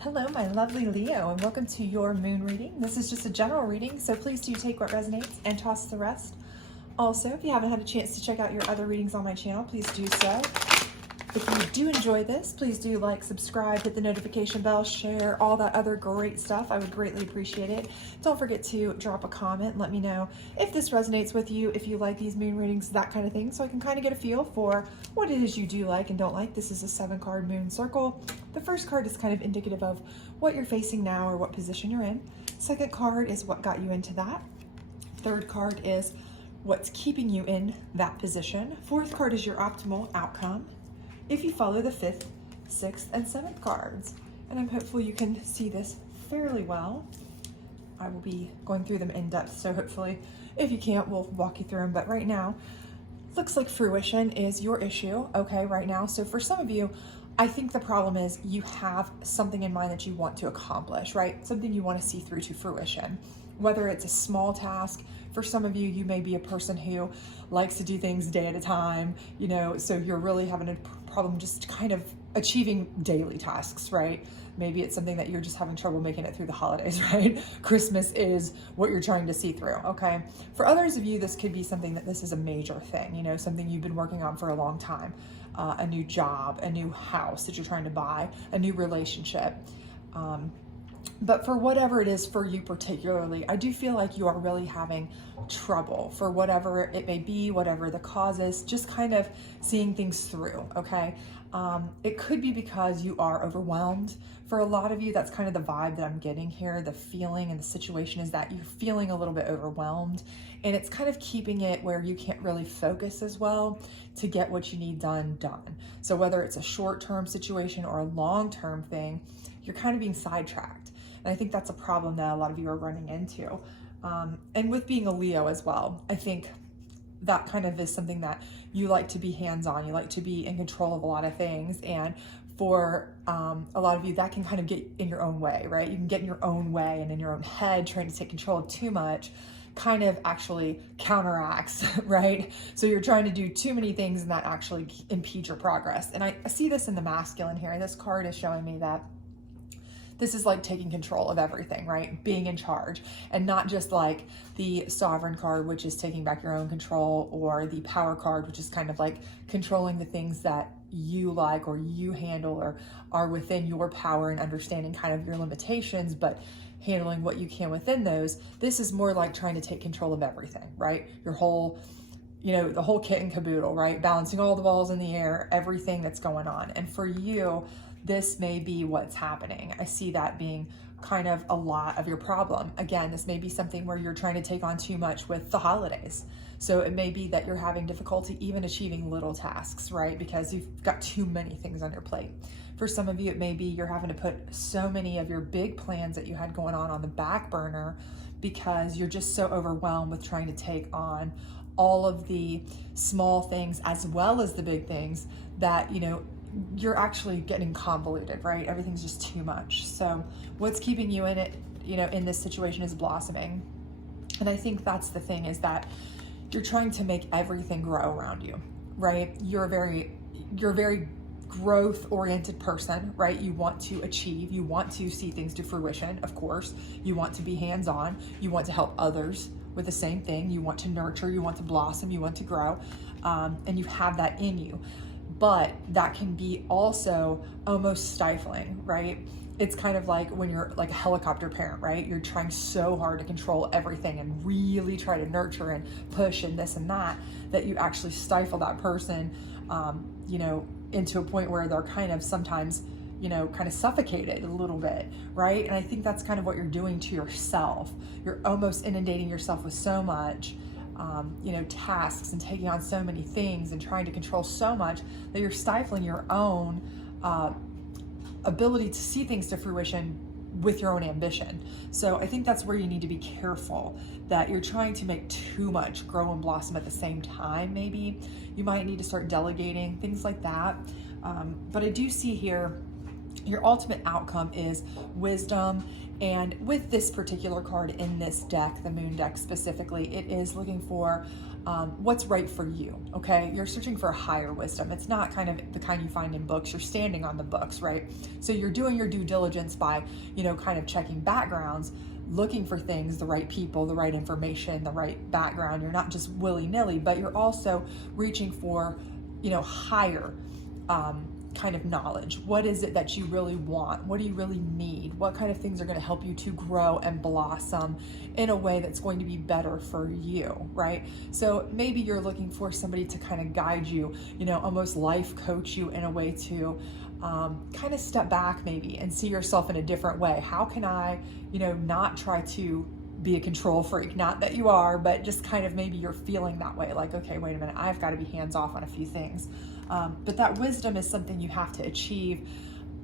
Hello, my lovely Leo, and welcome to your moon reading. This is just a general reading, so please do take what resonates and toss the rest. Also, if you haven't had a chance to check out your other readings on my channel, please do so. If you do enjoy this, please do like, subscribe, hit the notification bell, share, all that other great stuff. I would greatly appreciate it. Don't forget to drop a comment and let me know if this resonates with you, if you like these moon readings, that kind of thing, so I can kind of get a feel for what it is you do like and don't like. This is a 7-card moon circle. The first card is kind of indicative of what you're facing now or what position you're in. Second card is what got you into that. Third card is what's keeping you in that position. Fourth card is your optimal outcome if you follow the 5th, 6th, and 7th cards. And I'm hopeful you can see this fairly well. I will be going through them in depth, so hopefully if you can't, we'll walk you through them. But right now, looks like fruition is your issue, okay, right now. So for some of you, I think the problem is you have something in mind that you want to accomplish, right? Something you want to see through to fruition. Whether it's a small task, for some of you, you may be a person who likes to do things day at a time, so you're really having a problem just kind of achieving daily tasks, right? Maybe it's something that you're just having trouble making it through the holidays, right? Christmas is what you're trying to see through, okay? For others of you, this could be something that this is a major thing, something you've been working on for a long time, a new job, a new house that you're trying to buy, a new relationship. But for whatever it is for you particularly, I do feel like you are really having trouble for whatever it may be, whatever the cause is, just kind of seeing things through, okay? It could be because you are overwhelmed. For a lot of you, that's kind of the vibe that I'm getting here. The feeling and the situation is that you're feeling a little bit overwhelmed, and it's kind of keeping it where you can't really focus as well to get what you need done. So whether it's a short-term situation or a long-term thing, you're kind of being sidetracked. And I think that's a problem that a lot of you are running into. And with being a Leo as well, I think that kind of is something that you like to be hands-on, you like to be in control of a lot of things. And for a lot of you, that can kind of get in your own way, right? You can get in your own way and in your own head, trying to take control of too much kind of actually counteracts, right? So you're trying to do too many things and that actually impedes your progress. And I see this in the masculine here. This card is showing me that this is like taking control of everything, right? Being in charge, and not just like the Sovereign card, which is taking back your own control, or the Power card, which is kind of like controlling the things that you like or you handle or are within your power, and understanding kind of your limitations, but handling what you can within those. This is more like trying to take control of everything, right? Your whole, the whole kit and caboodle, right? Balancing all the balls in the air, everything that's going on. And for you, this may be what's happening. I see that being kind of a lot of your problem. Again, this may be something where you're trying to take on too much with the holidays. So it may be that you're having difficulty even achieving little tasks, right? Because you've got too many things on your plate. For some of you, it may be you're having to put so many of your big plans that you had going on the back burner because you're just so overwhelmed with trying to take on all of the small things as well as the big things that, you're actually getting convoluted, right? Everything's just too much. So what's keeping you in it, in this situation is blossoming. And I think that's the thing, is that you're trying to make everything grow around you, right? You're a very growth-oriented person, right? You want to achieve, you want to see things to fruition, of course. You want to be hands-on, you want to help others with the same thing. You want to nurture, you want to blossom, you want to grow, and you have that in you. But that can be also almost stifling, right? It's kind of like when you're like a helicopter parent, right? You're trying so hard to control everything and really try to nurture and push and this and that you actually stifle that person, into a point where they're kind of sometimes, kind of suffocated a little bit, right? And I think that's kind of what you're doing to yourself. You're almost inundating yourself with so much tasks and taking on so many things and trying to control so much that you're stifling your own ability to see things to fruition with your own ambition. So I think that's where you need to be careful, that you're trying to make too much grow and blossom at the same time. Maybe you might need to start delegating, things like that. But I do see here your ultimate outcome is wisdom. And with this particular card in this deck, the Moon deck specifically, it is looking for what's right for you, okay? You're searching for a higher wisdom. It's not kind of the kind you find in books. You're standing on the books, right? So you're doing your due diligence by, kind of checking backgrounds, looking for things, the right people, the right information, the right background. You're not just willy-nilly, but you're also reaching for, higher kind of knowledge. What is it that you really want? What do you really need? What kind of things are going to help you to grow and blossom in a way that's going to be better for you, right? So maybe you're looking for somebody to kind of guide you, almost life coach you in a way to kind of step back maybe and see yourself in a different way. How can I, not try to be a control freak? Not that you are, but just kind of maybe you're feeling that way. Like, okay, wait a minute, I've got to be hands off on a few things. But that wisdom is something you have to achieve,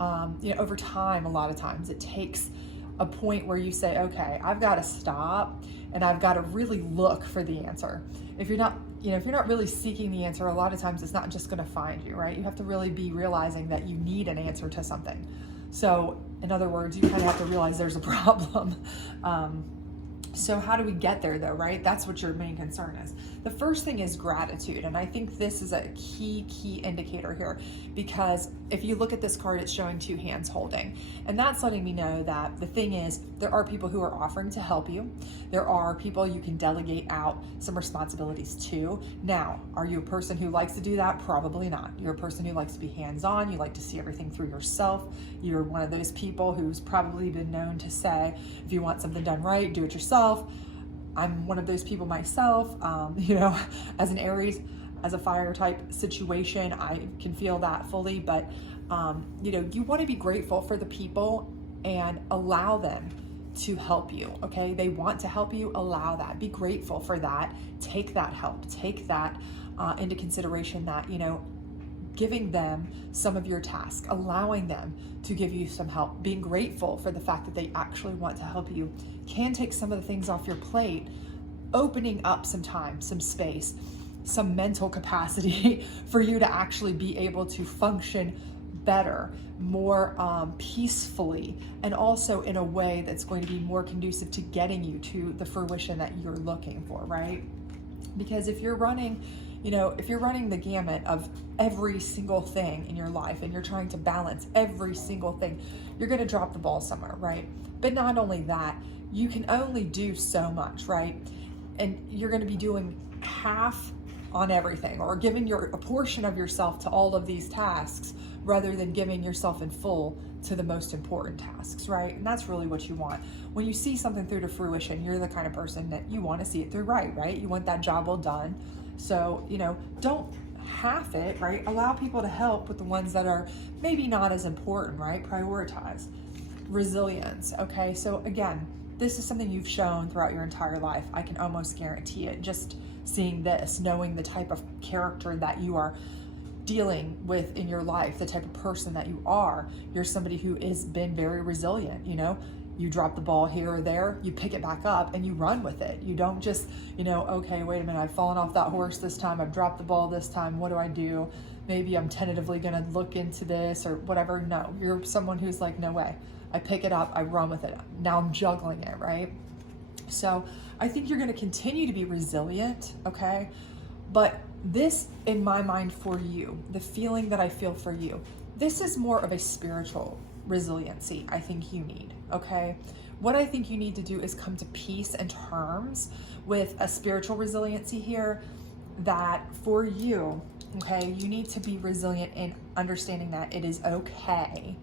over time. A lot of times it takes a point where you say, okay, I've got to stop and I've got to really look for the answer. If you're not really seeking the answer, a lot of times it's not just going to find you, right? You have to really be realizing that you need an answer to something. So in other words, you kind of have to realize there's a problem. So how do we get there though, right? That's what your main concern is. The first thing is gratitude. And I think this is a key indicator here, because if you look at this card, it's showing two hands holding. And that's letting me know that the thing is, there are people who are offering to help you. There are people you can delegate out some responsibilities to. Now, are you a person who likes to do that? Probably not. You're a person who likes to be hands-on. You like to see everything through yourself. You're one of those people who's probably been known to say, if you want something done right, do it yourself. I'm one of those people myself, as an Aries, as a fire type situation, I can feel that fully, but, you want to be grateful for the people and allow them to help you, okay? They want to help you, allow that, be grateful for that, take that help, take that into consideration, that, giving them some of your tasks, allowing them to give you some help, being grateful for the fact that they actually want to help you can take some of the things off your plate, opening up some time, some space, some mental capacity for you to actually be able to function better, more peacefully, and also in a way that's going to be more conducive to getting you to the fruition that you're looking for, right? Because if you're running the gamut of every single thing in your life and you're trying to balance every single thing, you're going to drop the ball somewhere, right? But not only that, you can only do so much, right? And you're going to be doing half on everything, or giving a portion of yourself to all of these tasks rather than giving yourself in full to the most important tasks, right? And that's really what you want. When you see something through to fruition, you're the kind of person that you want to see it through right? You want that job well done. So, don't half it, right? Allow people to help with the ones that are maybe not as important, right? Prioritize. Resilience, okay? So again, this is something you've shown throughout your entire life. I can almost guarantee it. Just seeing this, knowing the type of character that you are dealing with in your life, the type of person that you are, you're somebody who has been very resilient, You drop the ball here or there, you pick it back up and you run with it. You don't just, okay, wait a minute, I've fallen off that horse this time, I've dropped the ball this time, what do I do? Maybe I'm tentatively gonna look into this or whatever. No, you're someone who's like, no way. I pick it up, I run with it. Now I'm juggling it, right? So I think you're gonna continue to be resilient, okay? But this, in my mind, for you, the feeling that I feel for you, this is more of a spiritual resiliency I think you need, okay? What I think you need to do is come to peace and terms with a spiritual resiliency here, that for you, okay, you need to be resilient in understanding that it is okay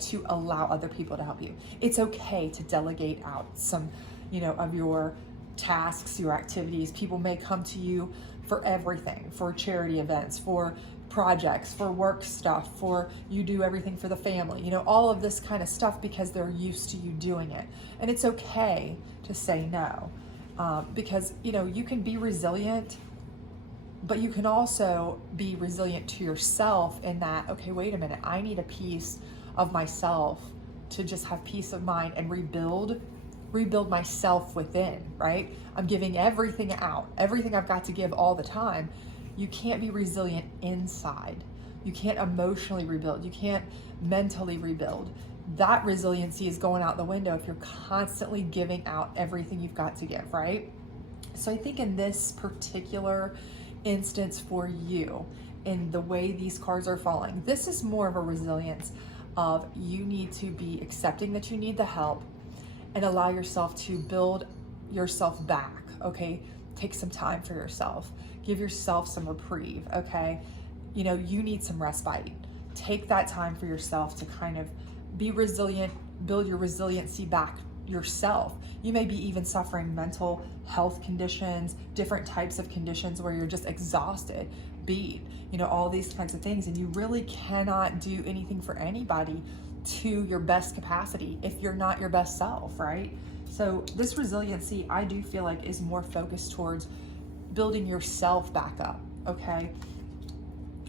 to allow other people to help you. It's okay to delegate out some, of your tasks, your activities. People may come to you for everything, for charity events, for projects, for work stuff, for you do everything for the family, all of this kind of stuff, because they're used to you doing it. And it's okay to say no, because, you can be resilient, but you can also be resilient to yourself in that, okay, wait a minute, I need a piece of myself to just have peace of mind and rebuild myself within, right? I'm giving everything out, everything I've got to give all the time. You can't be resilient inside. You can't emotionally rebuild. You can't mentally rebuild. That resiliency is going out the window if you're constantly giving out everything you've got to give, right? So I think in this particular instance for you, in the way these cards are falling, this is more of a resilience of you need to be accepting that you need the help and allow yourself to build yourself back, okay? Take some time for yourself. Give yourself some reprieve, okay? You know, you need some respite. Take that time for yourself to kind of be resilient, build your resiliency back yourself. You may be even suffering mental health conditions, different types of conditions where you're just exhausted, beat, you know, all these kinds of things. And you really cannot do anything for anybody to your best capacity if you're not your best self, right? So this resiliency, I do feel like, is more focused towards building yourself back up, okay?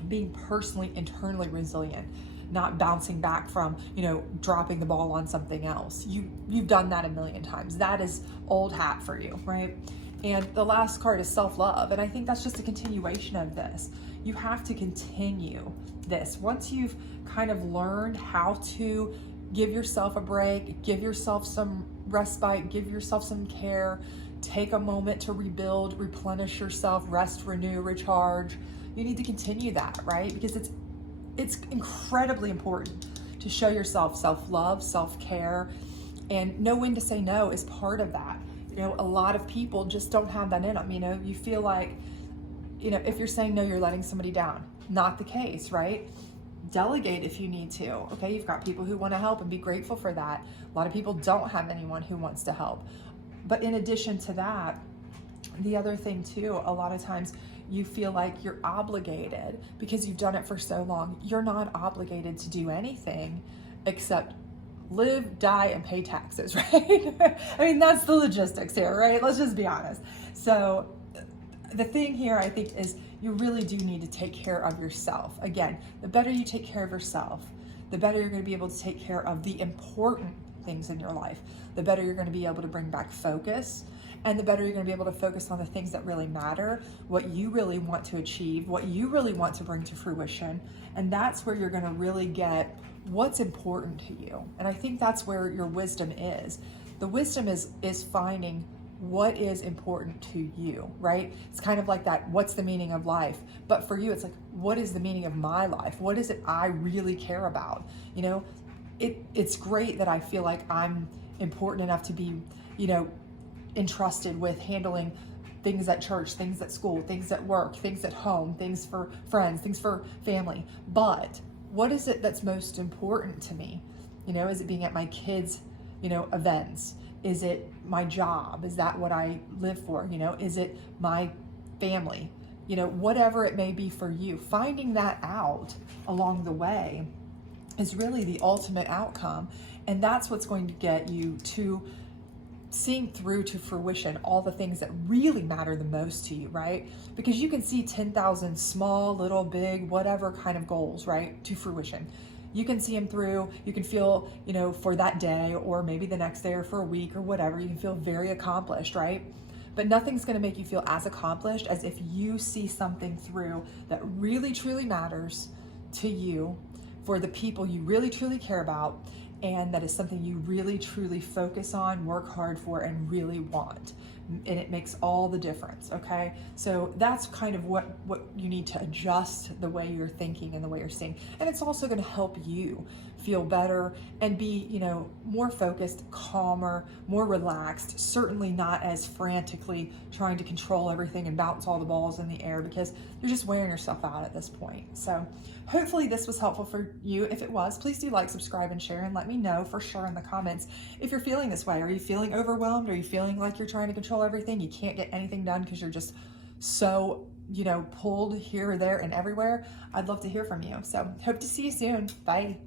Being personally, internally resilient, not bouncing back from, you know, dropping the ball on something else. You've done that a million times. That is old hat for you, right? And the last card is self-love. And I think that's just a continuation of this. You have to continue this. Once you've kind of learned how to give yourself a break, give yourself some respite, give yourself some care, take a moment to rebuild, replenish yourself, rest, renew, recharge. You need to continue that, right? Because it's incredibly important to show yourself self-love, self-care, and know when to say no is part of that. You know, a lot of people just don't have that in them. You know, you feel like, you know, if you're saying no, you're letting somebody down. Not the case, right? Delegate if you need to, okay? You've got people who want to help and be grateful for that. A lot of people don't have anyone who wants to help. But in addition to that, the other thing too, a lot of times you feel like you're obligated because you've done it for so long. You're not obligated to do anything except live, die, and pay taxes, right? I mean, that's the logistics here, right? Let's just be honest. So the thing here, I think, is you really do need to take care of yourself. Again, the better you take care of yourself, the better you're going to be able to take care of the important things in your life. The better you're going to be able to bring back focus, and the better you're going to be able to focus on the things that really matter, what you really want to achieve, what you really want to bring to fruition. And that's where you're going to really get what's important to you. And I think that's where your wisdom is. The wisdom is finding what is important to you, right? It's kind of like that, what's the meaning of life? But for you, it's like, what is the meaning of my life? What is it I really care about? You know, it's great that I feel like I'm important enough to be, you know, entrusted with handling things at church, things at school, things at work, things at home, things for friends, things for family. But what is it that's most important to me? You know, is it being at my kids', you know, events? Is it my job? Is that what I live for? You know, is it my family? You know, whatever it may be for you, finding that out along the way is really the ultimate outcome. And that's what's going to get you to seeing through to fruition all the things that really matter the most to you, right? Because you can see 10,000 small, little, big, whatever kind of goals, right, to fruition. You can see them through. You can feel, you know, for that day or maybe the next day or for a week or whatever, you can feel very accomplished, right? But nothing's going to make you feel as accomplished as if you see something through that really, truly matters to you, for the people you really, truly care about, and that is something you really, truly focus on, work hard for, and really want. And it makes all the difference, okay? So that's kind of what you need to adjust the way you're thinking and the way you're seeing. And it's also going to help you feel better and be, you know, more focused, calmer, more relaxed, certainly not as frantically trying to control everything and bounce all the balls in the air, because you're just wearing yourself out at this point. So hopefully this was helpful for you. If it was, please do like, subscribe, and share, and let me know for sure in the comments if you're feeling this way. Are you feeling overwhelmed? Are you feeling like you're trying to control everything? You can't get anything done because you're just so, you know, pulled here or there and everywhere? I'd love to hear from you. So hope to see you soon. Bye.